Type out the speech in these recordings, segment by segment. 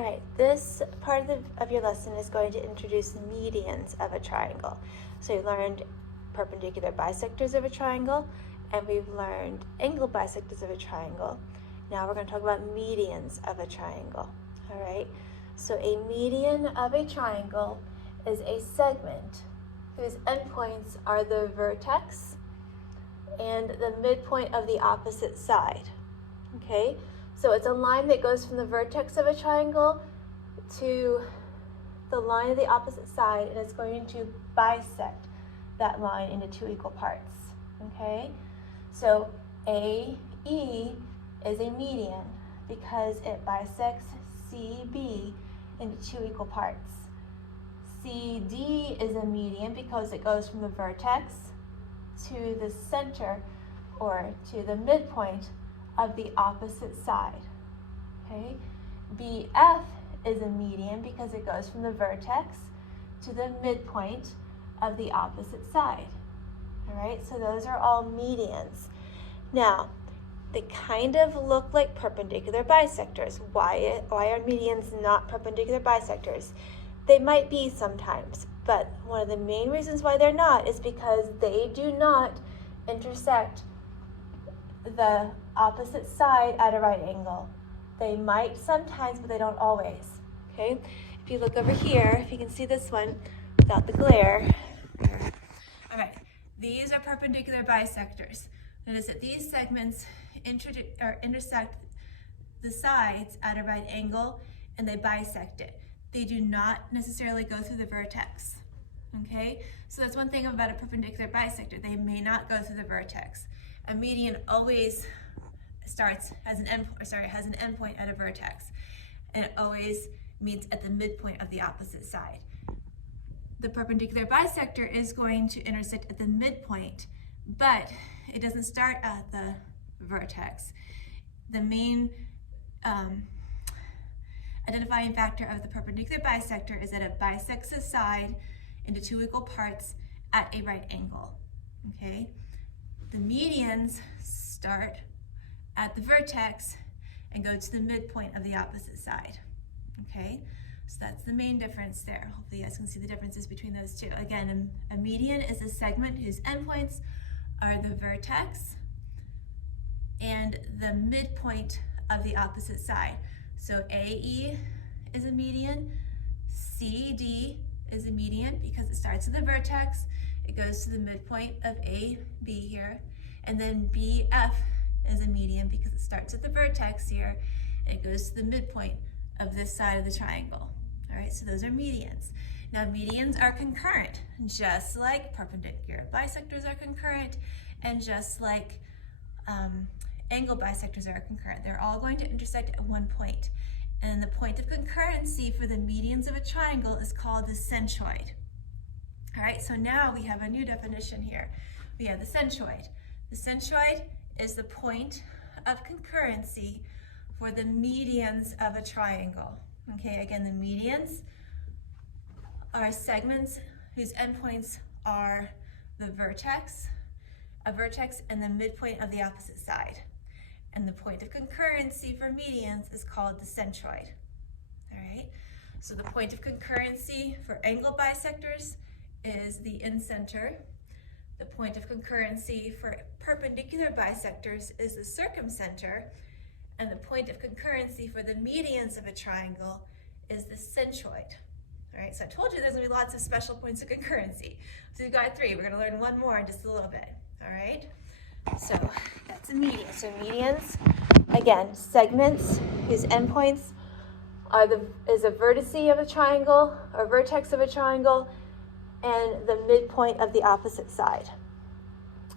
All right, this part of your lesson is going to introduce medians of a triangle. So you learned perpendicular bisectors of a triangle, and we've learned angle bisectors of a triangle. Now we're going to talk about medians of a triangle. All right, so a median of a triangle is a segment whose endpoints are the vertex and the midpoint of the opposite side. Okay, so it's a line that goes from the vertex of a triangle to the line of the opposite side, and it's going to bisect that line into two equal parts. Okay, so AE is a median because it bisects CB into two equal parts. CD is a median because it goes from the vertex to the center or to the midpoint of the opposite side. Okay, BF is a median because it goes from the vertex to the midpoint of the opposite side. All right, so those are all medians. Now, they kind of look like perpendicular bisectors. Why are medians not perpendicular bisectors? They might be sometimes, but one of the main reasons why they're not is because they do not intersect the opposite side at a right angle. They might sometimes, but they don't always. Okay, if you look over here, if you can see this one without the glare. All right, these are perpendicular bisectors. Notice that these segments intersect the sides at a right angle, and they bisect it. They do not necessarily go through the vertex. Okay, so that's one thing about a perpendicular bisector. They may not go through the vertex. A median always has an endpoint at a vertex, and it always meets at the midpoint of the opposite side. The perpendicular bisector is going to intersect at the midpoint, but it doesn't start at the vertex. The main identifying factor of the perpendicular bisector is that it bisects a side into two equal parts at a right angle. Okay, the medians start at the vertex and go to the midpoint of the opposite side. Okay, so that's the main difference there. Hopefully you guys can see the differences between those two. Again, a median is a segment whose endpoints are the vertex and the midpoint of the opposite side. So AE is a median, CD is a median because it starts at the vertex, it goes to the midpoint of AB here, and then BF is a median because it starts at the vertex here, and it goes to the midpoint of this side of the triangle. All right, so those are medians. Now medians are concurrent, just like perpendicular bisectors are concurrent, and just like angle bisectors are concurrent. They're all going to intersect at one point. And the point of concurrency for the medians of a triangle is called the centroid. All right, so now we have a new definition here. We have the centroid. The centroid is the point of concurrency for the medians of a triangle. Okay, again, the medians are segments whose endpoints are the vertex, a vertex, and the midpoint of the opposite side. And the point of concurrency for medians is called the centroid. All right, so the point of concurrency for angle bisectors is the incenter. The point of concurrency for perpendicular bisectors is the circumcenter. And the point of concurrency for the medians of a triangle is the centroid. All right, so I told you there's gonna be lots of special points of concurrency. So we've got three. We're gonna learn one more in just a little bit. All right, so that's a median. So medians, again, segments whose endpoints is a vertice of a triangle or vertex of a triangle and the midpoint of the opposite side.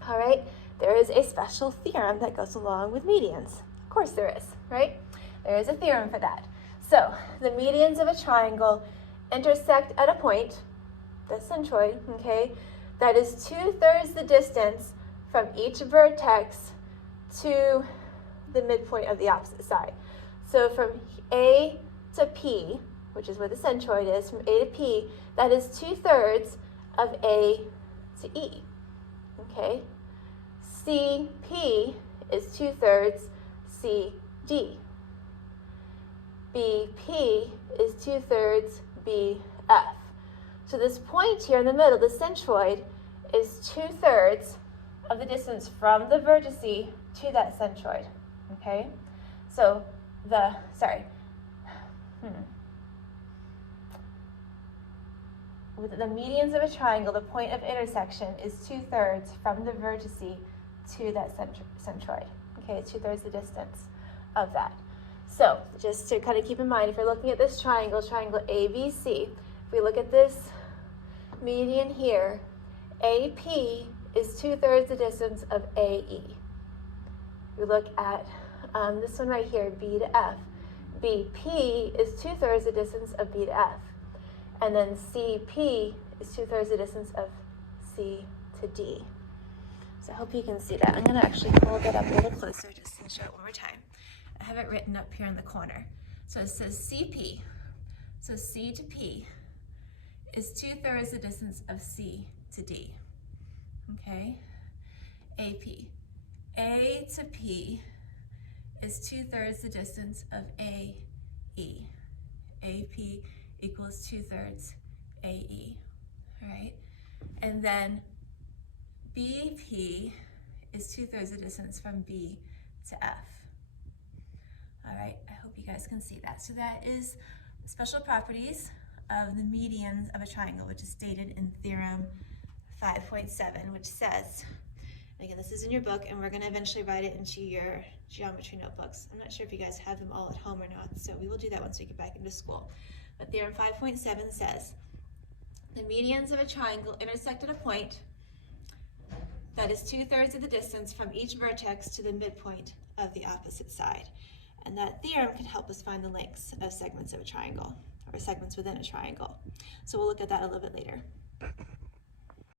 All right, there is a special theorem that goes along with medians. Of course there is, right? There is a theorem for that. So the medians of a triangle intersect at a point, the centroid, okay, that is 2/3 the distance from each vertex to the midpoint of the opposite side. So from A to P, which is where the centroid is, from A to P, that is 2/3 of A to E, okay? CP is 2/3 CD. BP is 2/3 BF. So this point here in the middle, the centroid, is 2/3 of the distance from the vertice to that centroid, okay? So with the medians of a triangle, the point of intersection is 2/3 from the vertice to that centroid, okay? 2/3 the distance of that. So just to kind of keep in mind, if you're looking at this triangle ABC, if we look at this median here, AP is 2/3 the distance of AE. We look at this one right here, B to F. BP is 2/3 the distance of B to F. And then CP is 2/3 the distance of C to D. So I hope you can see that. I'm going to actually hold it up a little closer just to show it one more time. I have it written up here in the corner. So it says CP. So C to P is 2/3 the distance of C to D. Okay? AP. A to P is 2/3 the distance of AE. AP equals 2/3 AE. All right? And then BP is 2/3 the distance from B to F. All right, I hope you guys can see that. So that is special properties of the medians of a triangle, which is stated in theorem 5.7, which says, again, this is in your book, and we're going to eventually write it into your geometry notebooks. I'm not sure if you guys have them all at home or not, so we will do that once we get back into school. But theorem 5.7 says, the medians of a triangle intersect at a point that is 2/3 of the distance from each vertex to the midpoint of the opposite side. And that theorem can help us find the lengths of segments of a triangle, or segments within a triangle. So we'll look at that a little bit later.